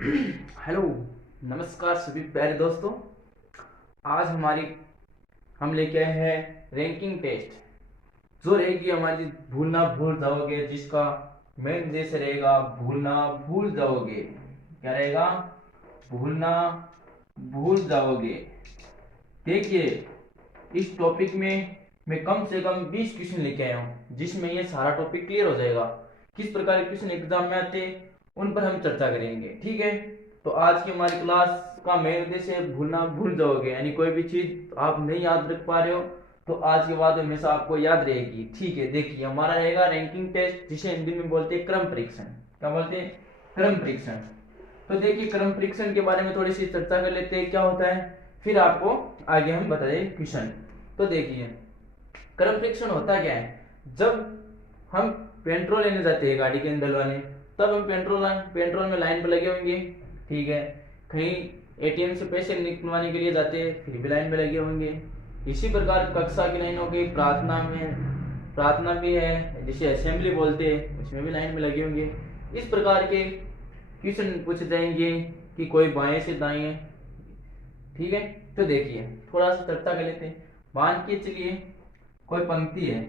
Hello, नमस्कार सभी प्यारे दोस्तों। आज हम लेके आए हैं रैंकिंग टेस्ट, जो रहेगी हमारी भूलना भूल जाओगे, जिसका मेन उद्देश्य रहेगा भूलना भूल जाओगे। क्या रहेगा? भूलना भूल जाओगे। देखिए, इस टॉपिक में मैं कम से कम 20 क्वेश्चन लेके आया हूँ, जिसमें ये सारा टॉपिक क्लियर हो जाएगा। किस प्रकार के क्वेश्चन एग्जाम में आते हैं उन पर हम चर्चा करेंगे, ठीक है। तो आज की हमारी क्लास का मेन उद्देश्य है भूलना भूल जाओगे, यानी कोई भी चीज आप नहीं याद रख पा रहे हो तो आज के बाद हमेशा आपको याद रहेगी, ठीक है। देखिए, हमारा रहेगा रैंकिंग टेस्ट, जिसे हिंदी में बोलते हैं क्रम परीक्षण। क्या बोलते हैं? क्रम परीक्षण। तो देखिए, क्रम परीक्षण के बारे में थोड़ी सी चर्चा कर लेते हैं, क्या होता है, फिर आपको आगे हम बताए क्वेश्चन। तो देखिए, क्रम परीक्षण होता क्या है? जब हम पेट्रोल लेने जाते हैं गाड़ी के अंदर वाले, तब हम पेट्रोल में लाइन पर लगे होंगे, ठीक है। कहीं एटीएम से पैसे निकलवाने के लिए जाते हैं, फिर भी लाइन में लगे होंगे। इसी प्रकार कक्षा की लाइन हो गई, प्रार्थना भी है जिसे असेंबली बोलते हैं, उसमें भी लाइन में लगे होंगे। इस प्रकार के क्वेश्चन पूछे जाएंगे कि कोई बाएं से दाएं, ठीक है। तो देखिए, थोड़ा सा चर्चा कर लेते हैं। मान के चलिए कोई पंक्ति है,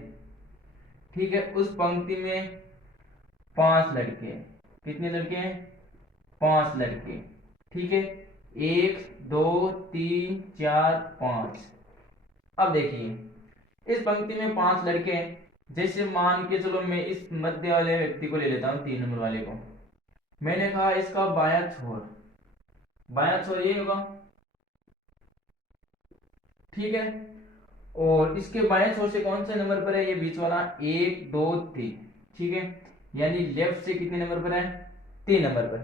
ठीक है। उस पंक्ति में 5 लड़के, कितने लड़के हैं? 5 लड़के, ठीक है। 1 2 3 4 5। अब देखिए, इस पंक्ति में 5 लड़के हैं। जैसे मान के चलो मैं इस मध्य वाले व्यक्ति को ले लेता हूं, 3 नंबर वाले को। मैंने कहा इसका बायां छोर ये होगा, ठीक है। और इसके बाएं छोर से कौन से नंबर पर है? ये बीच वाला, 1 2 3, ठीक है। यानी लेफ्ट से कितने नंबर पर है? 3 नंबर पर।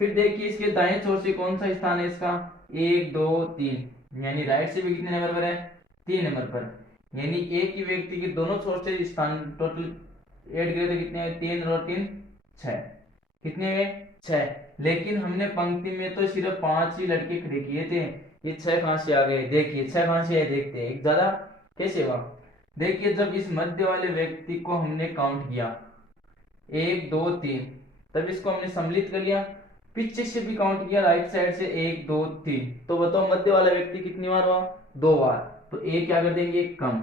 फिर देखिए, इसके दाएं छोर से कौन सा स्थान है इसका? 1 2 3, यानी राइट से भी कितने नंबर पर है? 3 नंबर पर। यानी एक ही व्यक्ति के दोनों छोर से स्थान टोटल ऐड करें तो कितने हैं? 3 और 3 6। कितने हुए? 6। लेकिन हमने पंक्ति में तो सिर्फ 5 ही लड़के खड़े किए थे, ये 6 कहां से आ गए? देखिए 6 कहां से आए, देखते हैं। एक ज्यादा कैसे हुआ? देखिए, जब इस मध्य वाले व्यक्ति को हमने काउंट किया 1 2 3, तब इसको हमने सम्मिलित कर लिया। पीछे से भी काउंट किया, राइट साइड से 1 2 3। तो बताओ मध्य वाला व्यक्ति कितनी बार हुआ? 2 बार। तो एक क्या कर देंगे? कम,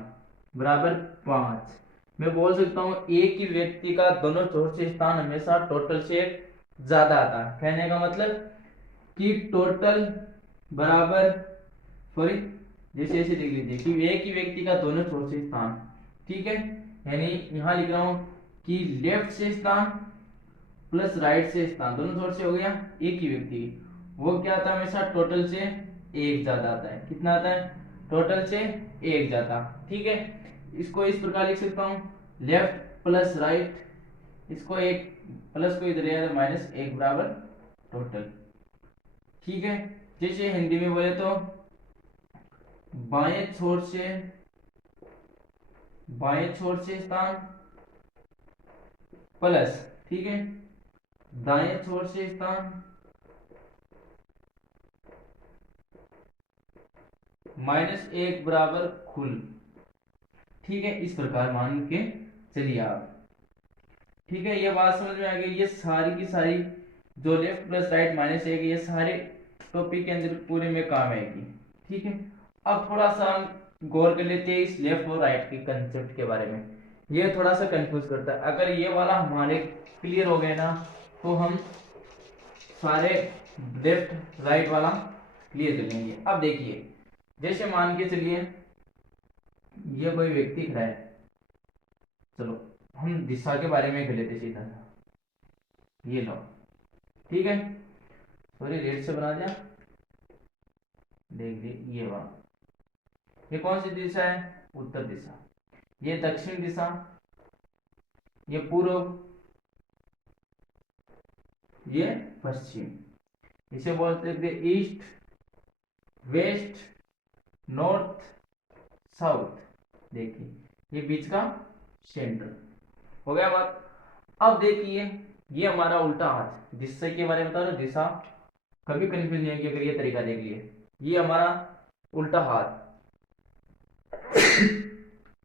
बराबर 5। मैं बोल सकता हूं एक ही व्यक्ति का दोनों छोर से स्थान हमेशा टोटल से ज्यादा आता है। कहने का मतलब कि टोटल बराबर, सॉरी, जैसे ऐसे लिख लीजिए कि एक ही व्यक्ति का दोनों छोर से स्थान, ठीक है। यानी यहां लिख रहा हूं कि लेफ्ट से स्थान प्लस राइट से स्थान, दोनों छोर से हो गया एक ही व्यक्ति, वो क्या आता है? हमेशा टोटल से एक ज्यादा आता है। कितना आता है? टोटल से एक ज्यादा, ठीक है। इसको इस प्रकार लिख सकता हूं, लेफ्ट प्लस राइट, इसको एक प्लस को इधर -1 बराबर टोटल, ठीक है। जैसे हिंदी में बोले तो बाएं छोर से स्थान प्लस, ठीक है, दाएं छोर से स्थान -1 बराबर कुल, ठीक है। इस प्रकार मान के चलिए आप, ठीक है। ये बात समझ में आ गई। ये सारी की सारी जो लेफ्ट प्लस राइट -1, ये सारे टॉपिक के अंदर पूरे में काम आएगी, ठीक है। अब थोड़ा सा हम गौर कर लेते हैं इस लेफ्ट और राइट के कंसेप्ट के बारे में। ये थोड़ा सा कंफ्यूज करता है। अगर ये वाला हमारे क्लियर हो गए ना, तो हम सारे लेफ्ट राइट वाला क्लियर कर लेंगे। अब देखिए, जैसे मान के चलिए ये कोई व्यक्ति खड़ा है, चलो हम दिशा के बारे में कर लेते सीधा सा, ये लो, ठीक है। सॉरी, रेड से बना दिया, देख ली ये वहां। ये कौन सी दिशा है? उत्तर दिशा। ये दक्षिण दिशा, ये पूर्व, ये पश्चिम। इसे बोलते थे ईस्ट वेस्ट नॉर्थ साउथ। देखिए, ये बीच का सेंटर हो गया बात। अब देखिए, ये हमारा उल्टा हाथ, दिशा के बारे में बता रहा, दिशा कभी कंफ्यूज नहीं होगी अगर ये तरीका देख लिए। ये हमारा उल्टा हाथ।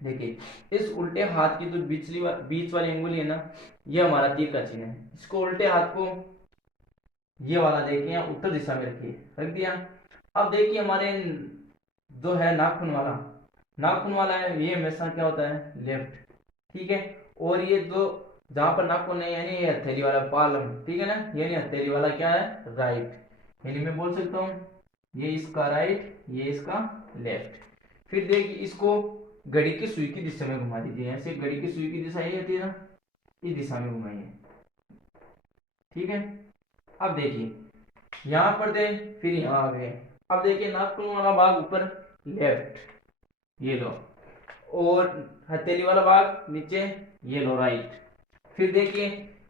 देखिए, इस उल्टे हाथ की जो बीच वाली अंगुली है ना, ये हमारा तीर का चिन्ह है। इसको उल्टे हाथ को ये वाला देखिए यहाँ उत्तर दिशा में रख दिया। अब देखिए हमारे जो है नाखून वाला है, ये हमेशा क्या होता है, लेफ्ट। ठीक है, और ये जो जहां पर नाखून है यानी ये हथेली वाला पालम, ठीक है ना, यानी हथेली वाला क्या है, राइट। यानी मैं बोल सकता हूँ ये इसका राइट, ये इसका लेफ्ट। फिर देखिए इसको घड़ी की सुई की दिशा में घुमा दीजिए। ऐसे घड़ी की सुई की दिशा ये होती है ना, इस दिशा में घुमाइए। ठीक है, अब देखिए यहां पर थे, फिर यहां आ गए। अब देखिए नाखून वाला भाग ऊपर लेफ्ट, ये लो, और हथेली वाला भाग नीचे, ये लो राइट। फिर देखिए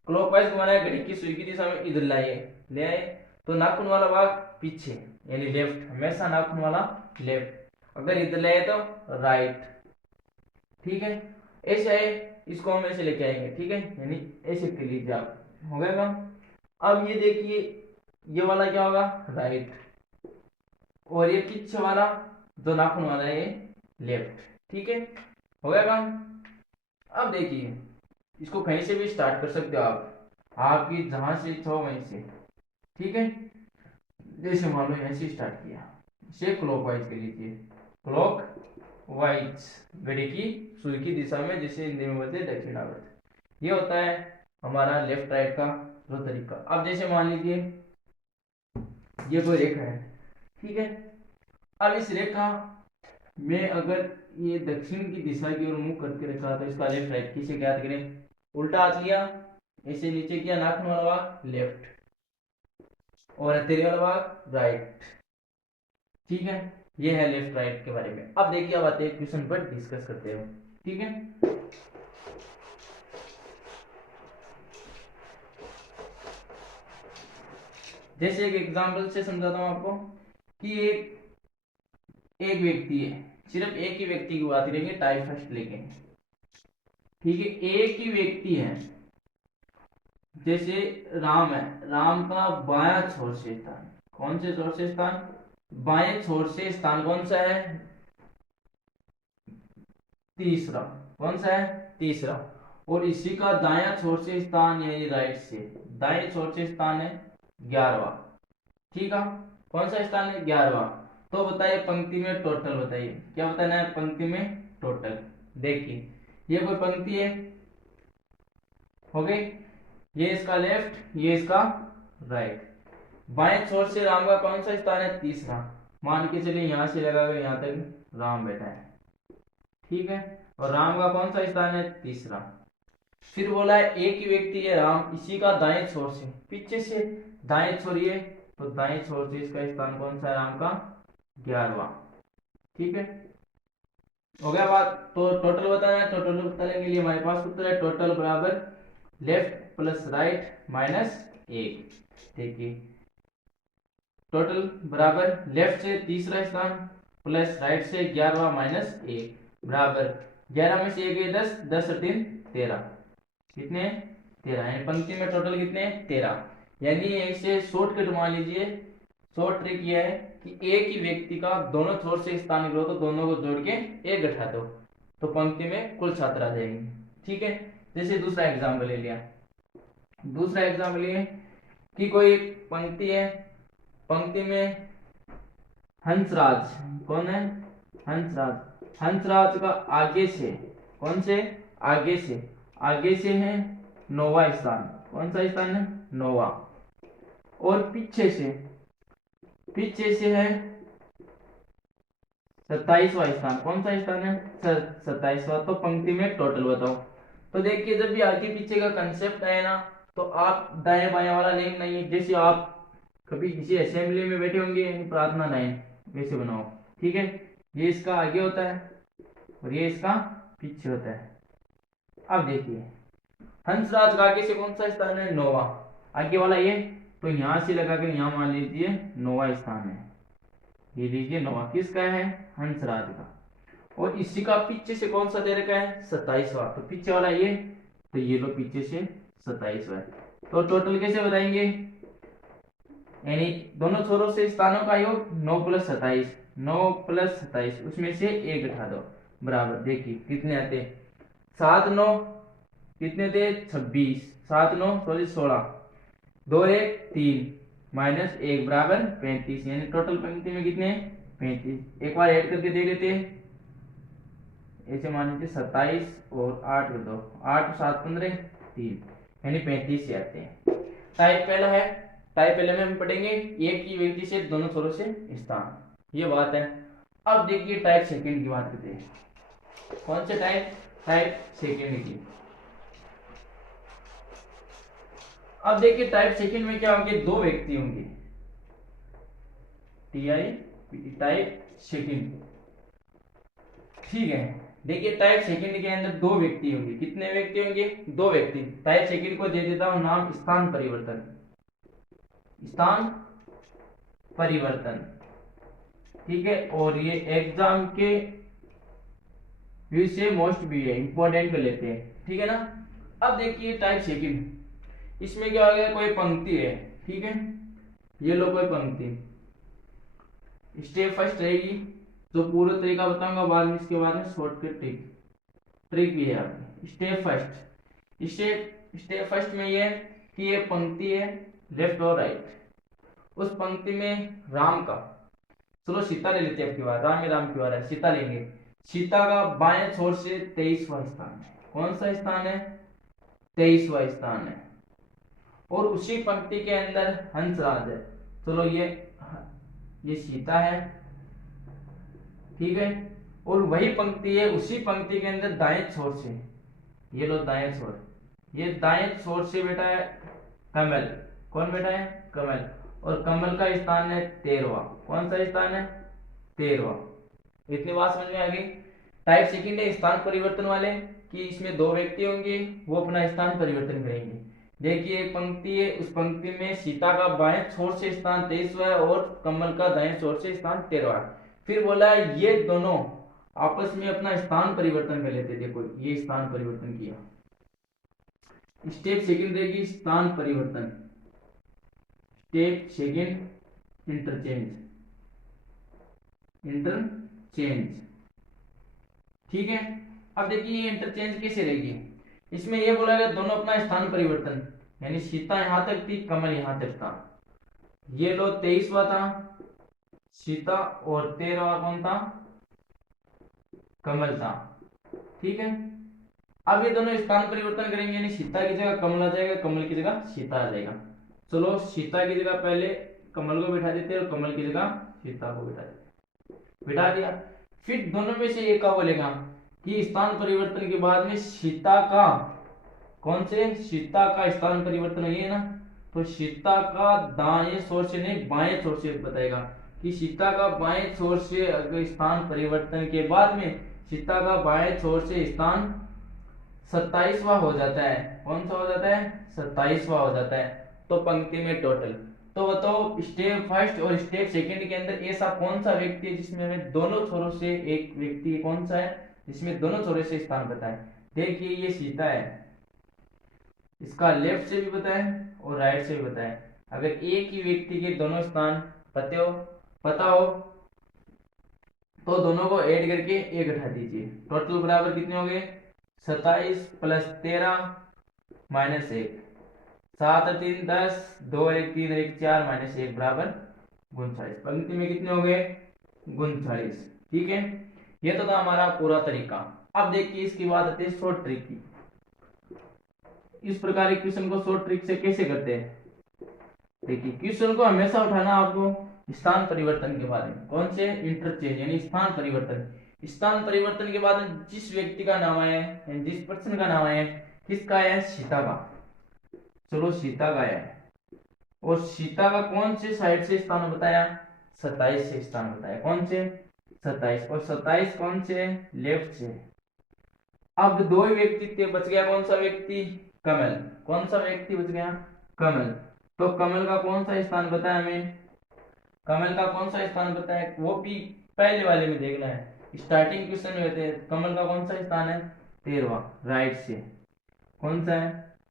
क्लॉकवाइज घुमाना है, घड़ी की सुई की दिशा में इधर लाइए, ले आए, तो नाखून वाला भाग पीछे यानी लेफ्ट, हमेशा नाखून वाला लेफ्ट। अगर इधर ले आए तो राइट। ठीक है, ऐसे है, इसको हम ऐसे लेके आएंगे। ठीक है, यानी ऐसे कर लीजिए आप, हो गया काम। अब ये देखिए ये वाला क्या होगा, राइट, और ये पीछे वाला जो नाखून वाला है ये लेफ्ट। ठीक है, हो गया काम। अब देखिए इसको कहीं से भी स्टार्ट कर सकते हो आप, आपकी जहां से इच्छा हो वहीं से। ठीक है, जैसे मान लो यहाँ से स्टार्ट किया, इसे क्लॉकवाइज कर लीजिए, क्लॉक वाइज, घड़ी की सुई की दिशा में, जिसे हिंदी में बोलते हैं दक्षिणावर्त। ये होता है हमारा लेफ्ट राइट का जो तरीका। अब जैसे मान लीजिए ये कोई रेखा है, ठीक है, अब इस रेखा में अगर ये दक्षिण की दिशा की ओर मुंह करके रखा तो इसका लेफ्ट राइट किसे ज्ञात करें, उल्टा हाथ लिया, ऐसे नीचे किया, नाखून वाला भाग लेफ्ट और हथेली वाला भाग राइट। ठीक है, ये है लेफ्ट राइट के बारे में। अब देखिए अब आते हैं क्वेश्चन पर डिस्कस करते हैं। ठीक है, जैसे एक एग्जांपल से समझाता हूं आपको कि एक व्यक्ति है, सिर्फ एक ही व्यक्ति की बात करेंगे, टाइप फर्स्ट लेके। ठीक है, एक ही व्यक्ति है, जैसे राम है, राम का बायां छोर से स्थान, कौन से छोर से स्थान, बाएं छोर से स्थान कौन सा है, तीसरा, कौन सा है, तीसरा। और इसी का दायां छोर से स्थान यानी राइट से, दाएं छोर से स्थान है 11वां। ठीक है, कौन सा स्थान है, 11वां। तो बताइए पंक्ति में टोटल, बताइए क्या बताना है पंक्ति में टोटल। देखिए ये कोई पंक्ति है, हो गई, ये इसका लेफ्ट, ये इसका राइट। बाएं छोर से राम का कौन सा स्थान है, तीसरा। मान के चलिए यहां से लगाकर यहां तक राम बैठा है। ठीक है, और राम का कौन सा स्थान है, तीसरा। फिर बोला है एक ही व्यक्ति है राम, इसी का दाएं छोर से, पीछे से दाएं छोड़िए, तो दाएं छोर से इसका स्थान कौन सा है, राम का 11वां। ठीक है, हो गया बात। तो टोटल बताना है, टोटल बताने के लिए हमारे पास सूत्र है, टोटल बराबर लेफ्ट प्लस राइट माइनस 1। देखिए टोटल बराबर लेफ्ट से तीसरा स्थान प्लस राइट से 11वां माइनस 1 बराबर 11 में से 1 गए 10, 10 और 3 13, कितने 13, यानी पंक्ति में टोटल कितने 13। यानी इसे शॉर्टकट मान लीजिए, शॉर्ट ट्रिक ये है कि एक ही व्यक्ति का दोनों छोर से स्थान निकलो तो दोनों को जोड़ के एक घटा दो, तो पंक्ति में कुल छात्र आ जाएंगे। ठीक है, जैसे दूसरा एग्जाम्पल ले लिया, दूसरा एग्जाम्पल ये कि कोई पंक्ति है, पंक्ति में हंसराज, कौन है, हंसराज। हंसराज का आगे से, कौन से, आगे से, आगे से है 9वां स्थान, कौन सा स्थान है, 9वां। और पीछे से, पीछे से है 27वां स्थान, कौन सा स्थान है, 27वां। तो पंक्ति में टोटल बताओ। तो देखिए जब भी आगे पीछे का कंसेप्ट आए ना, तो आप दाएं बाएं वाला लिंक नहीं है, जैसे आप कभी किसी असेंबली में बैठे होंगे, प्रार्थना लाइन वैसे बनाओ। ठीक है, ये इसका आगे होता है और ये इसका पीछे होता है। अब देखिए हंसराज का आगे से कौन सा स्थान है, 9वां, आगे वाला ये, तो यहां से लगाकर यहां मान लीजिए 9वां स्थान है, ये लीजिए 9वां किसका है, हंसराज का। और इसी का पीछे से कौन सा दे रखा है, 27वां, तो पीछे वाला ये, तो ये लो पीछे से 27वां। तो टोटल कैसे बताएंगे, यानी दोनों छोरों से स्थानों का योग 9 + 27, 9 + 27, उसमें से एक घटा दो बराबर, देखिए कितने आते, 7 9 कितने थे 26, 7 9 16, 2 1 3, माइनस 1 बराबर 35, यानी टोटल पंक्ति में कितने 35। एक बार ऐड करके देख लेते हैं, ऐसे मान लीजिए 27 और 8 कर दो, 8 7 15 3, यानी 35 से आते हैं। टाइप पहला है, टाइप पहले में हम पढ़ेंगे एक ही व्यक्ति से दोनों छोरों से स्थान, ये बात है। अब देखिए टाइप सेकंड की बात करते हैं। कौन से टाइप, टाइप सेकंड की। अब देखिए टाइप सेकंड में क्या होंगे, दो व्यक्ति होंगे, टाइप सेकंड, ठीक है। देखिए टाइप सेकंड के अंदर दो व्यक्ति होंगे, कितने व्यक्ति होंगे, दो व्यक्ति। टाइप सेकंड को दे देता हूं नाम स्थान परिवर्तन, स्थान परिवर्तन, ठीक है। और ये एग्जाम के व्यू से मोस्ट भी है, इंपॉर्टेंट कर लेते हैं, ठीक है ना। अब देखिए टाइप सेकंड, इसमें क्या हो गया, कोई पंक्ति है, ठीक है, ये लो कोई पंक्ति। स्टेप फर्स्ट रहेगी, जो पूरा तरीका बताऊंगा बाद में, इसके बाद में शॉर्टकट ट्रिक भी है आपकी। स्टेप फर्स्ट में ये कि ये पंक्ति है लेफ्ट और राइट, उस पंक्ति में राम का, चलो सीता ले लेते हैं आपकी बार, राम में राम की बार है, सीता लेंगे। सीता का बाएं छोर से 23वां स्थान है, कौन सा स्थान है, 23वां स्थान है। और उसी पंक्ति के अंदर हंसराज है, चलो ये सीता है, ठीक है। और वही पंक्ति है, उसी पंक्ति के अंदर दाएं छोर से, ये लो दाएं छोर, ये दाएं छोर से बेटा है कमल, कौन बेटा है, कमल। और कमल का स्थान है 13वां, कौन सा स्थान है, 13वां। इतनी बात समझ में आ गई। टाइप सेकंड है स्थान परिवर्तन वाले, कि इसमें दो व्यक्ति होंगे, वो अपना स्थान परिवर्तन करेंगे। देखिए एक पंक्ति है, उस पंक्ति में सीता का बाएं छोर से स्थान 23वां है और कमल का दाएं छोर से स्थान 13वां है। फिर बोला ये दोनों आपस में अपना स्थान परिवर्तन कर लेते, देखो ये स्थान परिवर्तन किया। स्टेप सेकंड रहेगी स्थान परिवर्तन, स्टेप सेकंड इंटरचेंज, ठीक है। अब देखिए ये इंटरचेंज कैसे रहेगी, इसमें ये बोला गया दोनों अपना स्थान परिवर्तन, यानी सीता यहां तक थी, कमल यहां तक था। ये लो 23वां था सीता और 13वां कौन था, कमल था, ठीक है। अब ये दोनों स्थान परिवर्तन करेंगे, यानी सीता की जगह कमल आ जाएगा, कमल की जगह सीता आ जाएगा। चलो सीता की जगह पहले कमल को बिठा देते हैं और कमल की जगह सीता को बिठा दिया। फिर दोनों में से एक का बोलेगा कि स्थान परिवर्तन के बाद में सीता का, कौन से, सीता का स्थान परिवर्तन है ना, तो सीता का दाएं छोर से नहीं बाएं छोर से बताएगा कि सीता का बाएं छोर से अगर स्थान परिवर्तन के बाद में सीता का बाएं छोर से स्थान 27वां हो जाता है, कौन सा हो जाता है, 27वां हो जाता है, तो पंक्ति में टोटल। तो बताओ स्टेप फर्स्ट और स्टेप सेकंड के अंदर ऐसा कौन सा व्यक्ति है जिसमें हमें दोनों छोरों से एक व्यक्ति कौन सा है जिसमें दोनों छोरों से स्थान बताए। देखिए ये सीता है, इसका लेफ्ट से भी बताए और राइट से भी बताए। अगर एक ही व्यक्ति के दोनों स्थान पता हो तो दोनों को ऐड करके एक हटा दीजिए, टोटल बराबर कितने हो गए, 27 प्लस 13 माइनस 1, 7 3 10, 2 1 3 1 4 माइनस 1 बराबर 39। पंक्ति में कितने हो गए, 39, ठीक है। ये तो था हमारा पूरा तरीका। अब देखिए इसकी बात आती है शॉर्ट ट्रिक की। इस प्रकार के क्वेश्चन को शॉर्ट ट्रिक से कैसे करते हैं, देखिए क्वेश्चन को हमेशा उठाना आपको स्थान परिवर्तन के बारे में, कौन से, इंटरचेंज यानी स्थान परिवर्तन। स्थान परिवर्तन के बाद जिस व्यक्ति का नाम आया है, जिस पर्सन का नाम आया है, किसका है, सीता का, चलो सीता का है। और सीता का कौन से साइड से स्थान बताया, 27 से स्थान बताया, कौन से, 27, और 27 कौन से, लेफ्ट से। अब दो ही व्यक्ति बच गया, कौन सा व्यक्ति, कमल, कौन सा व्यक्ति बच गया, कमल। तो कमल का कौन सा स्थान बताया हमें, कमल का कौन सा स्थान बताया, वो भी पहले वाले में देखना है, स्टार्टिंग क्वेश्चन में होते हैं। कमल का कौन सा स्थान है, 13वां, राइट से, कौन सा है,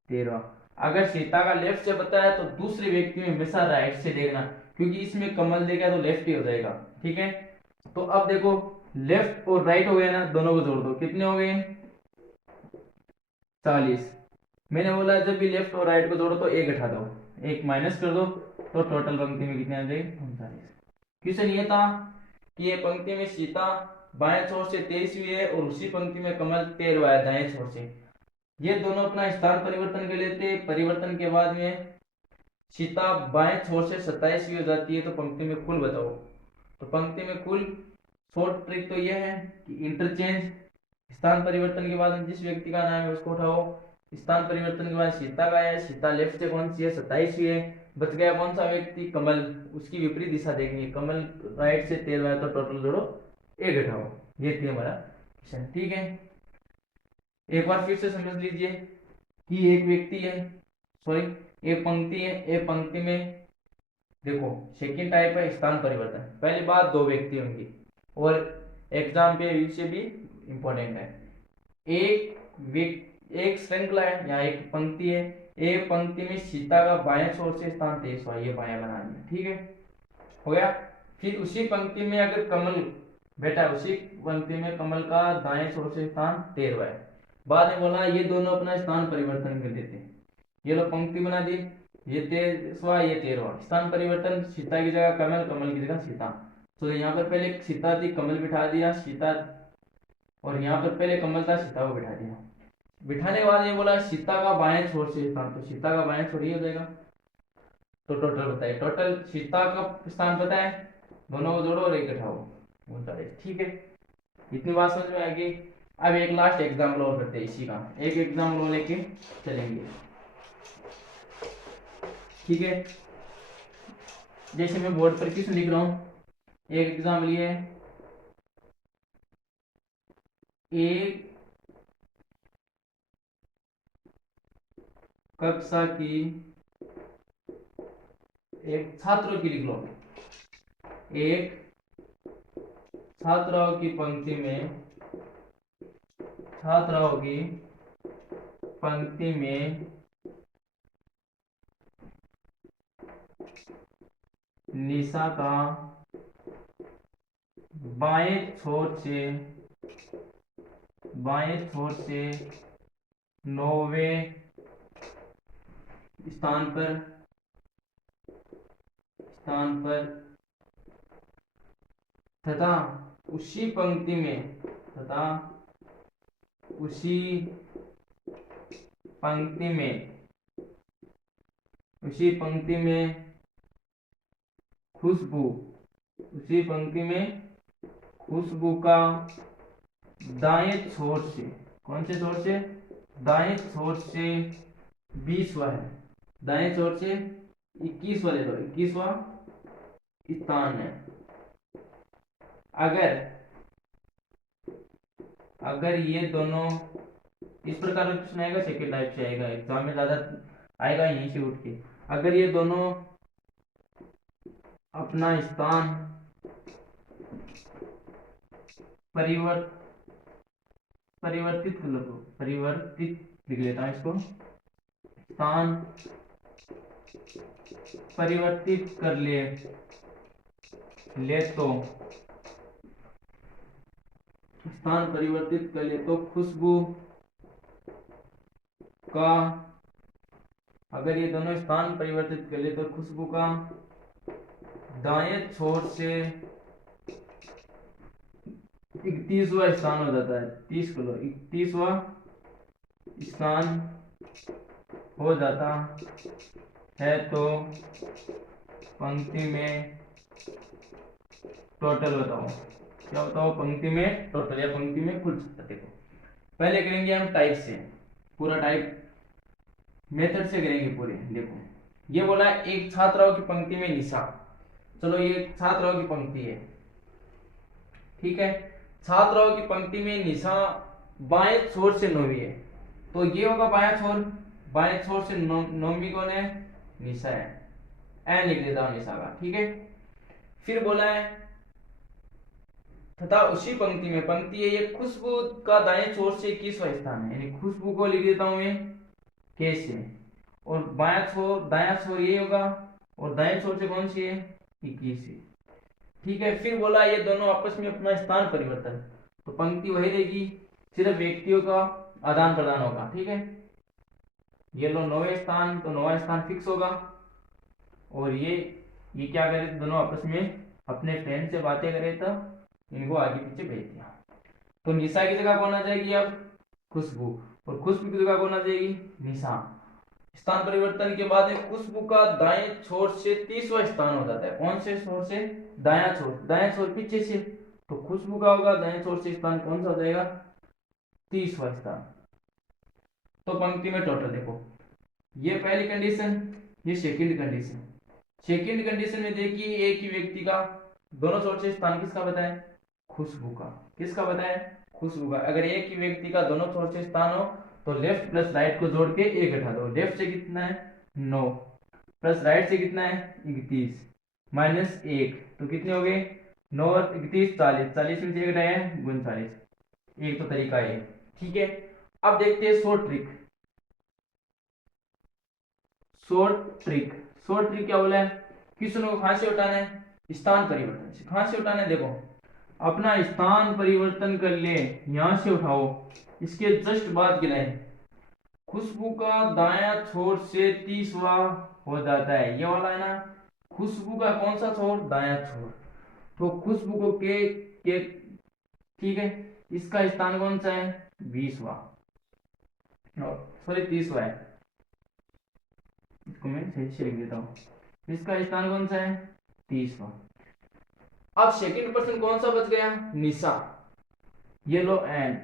13वां। अगर सीता का लेफ्ट से बताया तो दूसरे व्यक्ति में हमेशा राइट से देखना, क्योंकि इसमें कमल देगा तो लेफ्ट ही हो जाएगा, ठीक है। तो अब देखो लेफ्ट और राइट हो गया ना, दोनों को जोड़ दो, कितने हो गए, 40, मैंने बोला जब भी लेफ्ट और राइट को जोड़ो तो एक घटा दो, एक माइनस कर दो, तो टोटल पंक्ति में कितने आ जाएंगे 39। क्वेश्चन ये था कि ये पंक्ति में सीता बाएं छोर से 23वीं है और उसी पंक्ति में कमल 13वां है दाएं छोर से। ये दोनों अपना स्थान परिवर्तन कर लेते हैं, परिवर्तन के बाद में सीता बाएं छोर से 27वीं हो जाती है, तो पंक्ति में कुल बताओ। तो पंक्ति में कुल शॉर्ट ट्रिक तो यह है कि इंटरचेंज, स्थान परिवर्तन के बाद में जिस व्यक्ति का नाम है उसको उठाओ, स्थान परिवर्तन के बाद सीता का है, सीता लेफ्ट से कौन सी है 27वीं है, बच गया कौन सा व्यक्ति कमल, उसकी विपरीत दिशा देखेंगे, कमल राइट से 13वां है, तो टोटल जोड़ो एक घटाओ। ये थी हमारा क्वेश्चन, ठीक है। एक बार फिर से समझ लीजिए कि एक व्यक्ति है, सॉरी एक पंक्ति है, एक पंक्ति में देखो सेकंड टाइप है स्थान परिवर्तन। पहली बात दो व्यक्ति होंगे और एग्जाम पे विषय भी इंपॉर्टेंट है। एक श्रृंखला है, यहाँ एक पंक्ति है, एक पंक्ति में सीता का बाएं छोर से स्थान 23वां, ये बायां बना दिया, ठीक है, हो गया। फिर उसी पंक्ति में अगर कमल बैठा है, उसी पंक्ति में कमल का दाएं छोर से स्थान 13वां है। बाद में बोला ये दोनों अपना स्थान परिवर्तन कर देते हैं, ये लोग पंक्ति बना दी, ये 23वां ये 13वां, स्थान परिवर्तन, सीता की जगह कमल, कमल की जगह सीता। तो यहाँ पर पहले सीता थी, कमल बिठा दिया सीता, और यहाँ पर पहले कमल था, सीता को बिठा दिया। बिठाने के बाद ये बोला सीता का बाएं छोर से स्थान, तो सीता का बाएं छोर ही हो जाएगा। तो टोटल बताइए, टोटल सीता का स्थान पता है, दोनों को जोड़ो और एक घटाओ 39, ठीक है। इतनी बात समझ में आ गई। अब एक लास्ट एग्जाम्पल और करते हैं इसी का, एक एग्जाम्पल लेके चलेंगे, ठीक है। जैसे मैं बोर्ड पर क्वेश्चन लिख रहा हूं, एक एग्जाम्पल ये है, एक कक्षा की, एक छात्रों की लिख लो, एक छात्राओं की पंक्ति में, छात्राओं की पंक्ति में निशा का बाएं छोर से 9वें स्थान पर तथा उसी पंक्ति में खुशबू का दाएं छोर से, कौन से छोर से, दाएं छोर से 20वां है, दाएं छोर से 21वां ले लो, 21वां स्थान है। अगर ये दोनों, इस प्रकार का क्वेश्चन आएगा, सेकेंड टाइप से आएगा, एग्जाम में ज्यादा आएगा यहीं से उठ के। अगर ये दोनों अपना स्थान परिवर्तित लिख लेता हूं इसको, स्थान परिवर्तित कर ले तो खुशबू का, अगर ये दोनों स्थान परिवर्तित कर ले तो खुशबू का दाएं छोर से 31वां स्थान हो जाता है, 30 किलो 31वां स्थान हो जाता है। तो पंक्ति में टोटल बताओ, क्या बताओ, पंक्ति में टोटल या पंक्ति में कुल। देखो पहले करेंगे हम टाइप से, पूरा टाइप मेथड से करेंगे पूरे। देखो ये बोला एक छात्राओं की पंक्ति में निशा, चलो ये छात्राओं की पंक्ति है, ठीक है। छात्राओं की पंक्ति में निशा बाएं छोर से 9वीं है, तो ये होगा बाएं छोर से 9वीं कौन है, निशा है, एन लिख देता हूं निशा का, ठीक है। फिर बोला है तथा उसी पंक्ति में, पंक्ति है ये, खुशबू का दाएं छोर से 21वां स्थान है, यानी खुशबू को लिख देता हूं मैं कैसे, और दायां छोर ये होगा, और दाएं छोर से कौन सी है 21, ठीक है। फिर बोला ये दोनों आपस में अपना स्थान परिवर्तन, तो पंक्ति वही रहेगी, सिर्फ व्यक्तियों का आदान प्रदान होगा, ठीक है। ये लो 9वें स्थान, तो 9वां स्थान फिक्स होगा। और ये क्या करे, दोनों आपस में अपने फ्रेंड से बातें करे तो इनको आगे पीछे भेज दिया। तो निशा की जगह कौन आ जाएगी अब, खुशबू, और खुशबू की जगह कौन आ जाएगी, निशा। स्थान परिवर्तन के बाद खुशबू का दाएं छोर से 30वां स्थान हो जाता है। कौन से छोर से, दायां छोर, दायां छोर पीछे से, तो खुशबू का होगा दाएं छोर से स्थान कौन सा हो जाएगा, 30वां स्थान। तो पंक्ति में टोटल देखो, ये पहली कंडीशन, ये सेकंड कंडीशन। सेकंड कंडीशन में देखिए एक ही व्यक्ति का दोनों छोर से स्थान किसका बताए, खुशबू का। किसका बताए, खुशबू का। अगर एक ही व्यक्ति का दोनों छोर से स्थान हो तो लेफ्ट प्लस राइट को जोड़ के 1 घटा दो। लेफ्ट से कितना है 9, प्लस राइट से कितना है 31, माइनस 1, तो कितने हो गए 9 और 31 40, 40 में से 1 घटाया 39। एक तो तरीका है, ठीक है। अब देखते हैं short trick. Short trick, short trick क्या बोला है, क्वेश्चनों को कहां से उठाना है, स्थान परिवर्तन से। कहां से उठाना है, देखो अपना स्थान परिवर्तन कर ले, यहां से उठाओ। इसके जस्ट बाद गिनाए, खुशबू का दायां छोर से 30वां हो जाता है, ये वाला है ना। खुशबू का कौन सा छोर, दायां छोर, तो खुशबू को के ठीक है। इसका स्थान कौन सा है, 20वां, सॉरी 30वां है, इसको मैं सही से लिख देता हूं। इसका स्थान कौन सा है, 30वां। अब सेकंड पर्सन कौन सा बच गया, निशा। ये लो एन,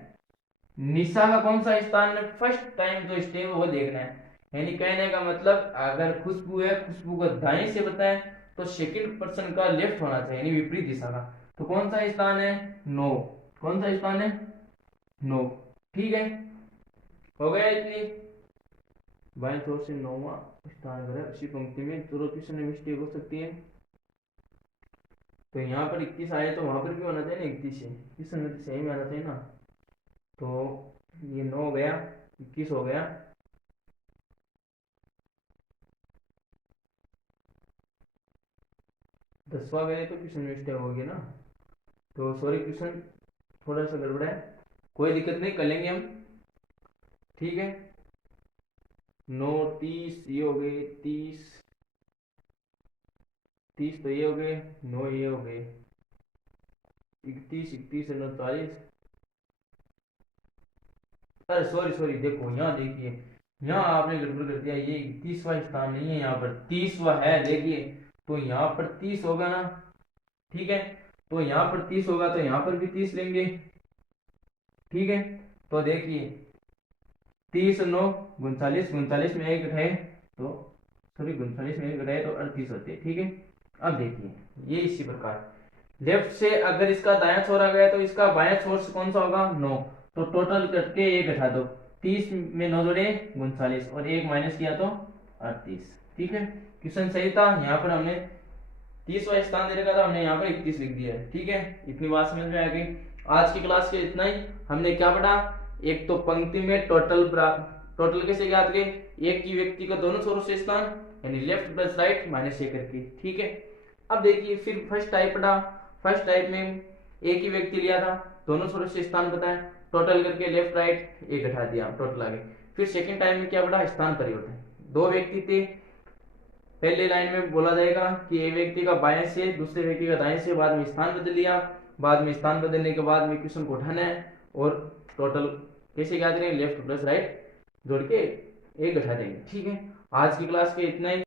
निशा का कौन सा स्थान है, फर्स्ट टाइम जो स्टेप वो देखना है। यानी कहने का मतलब अगर खुशबू है, खुशबू को दाएं से बताएं तो सेकंड पर्सन का लेफ्ट होना चाहिए, यानी विपरीत दिशा का। तो कौन सा स्थान है, 9। कौन सा स्थान है, 9, ठीक है। हो गया इतनी, बाएं छोर से 9वां स्थान करें उसी पंक्ति में, चलो किसी में मिस्टेक हो सकती है। तो यहाँ पर 31 आए तो वहां पर भी होना चाहिए ना 31 से, इस संगति सही में आना चाहिए ना। तो ये 9 हो गया, 21 हो गया, दसवां गए तो क्वेश्चन मिस्टेक होगी ना। तो सॉरी क्वेश्चन थोड़ा सा गड़बड़ा है, कोई दिक्कत नहीं, कर लेंगे हम, ठीक है। 9 30 ये हो गए, 30 30 तो ये हो गए, 9 ये हो गए, 31 31 9 40। अरे सॉरी सॉरी, देखो यहाँ देखिए, यहाँ आपने गड़बड़ कर दिया, ये 31वां स्थान नहीं है, यहाँ पर 30वां है, देखिए। तो यहाँ पर 30 होगा ना, ठीक है। तो यहाँ पर 30 होगा तो यहाँ पर भी 30 लेंगे, ठीक है। तो देखिए 30 9 39, 39 में 1 घटाए तो, सॉरी 39 में 1 घटाए तो 38 होते हैं, ठीक है। अब देखिए ये इसी प्रकार लेफ्ट से अगर इसका दायां छोर आ गया तो इसका बायां छोर से कौन सा होगा, 9। तो टोटल करके 1 घटा दो, 30 में 9 जोड़े 39 और 1 माइनस किया तो 38, ठीक है। क्वेश्चन सही था, यहाँ पर हमने 30वां स्थान दे रखा था, हमने यहाँ पर 31 लिख दिया है, ठीक है। इतनी बात समझ में आ गई। आज की क्लास के इतना ही। हमने क्या पढ़ा, एक तो पंक्ति में टोटल कैसे ज्ञात किए, एक ही व्यक्ति का दोनों छोरों से स्थान, यानी लेफ्ट प्लस राइट माइनस ए करके, ठीक है। अब देखिए फिर फर्स्ट टाइप पढ़ा, फर्स्ट टाइप में एक ही व्यक्ति लिया था, दोनों छोरों से स्थान बताया, टोटल करके लेफ्ट राइट एक घटा दिया, टोटल आ गए। फिर सेकंड टाइम में क्या पढ़ा, स्थान परिवर्तन। दो व्यक्ति थे, पहले लाइन में बोला जाएगा कि एक व्यक्ति का बाएं से दूसरे व्यक्ति का दाएं से, बाद में स्थान बदल लिया, बाद में स्थान बदलने के बाद में क्वेश्चन को उठाना है और टोटल कैसे ज्ञात करेंगे, लेफ्ट प्लस राइट जोड़ के एक घटा देंगे, ठीक है। आज की क्लास के इतना ही।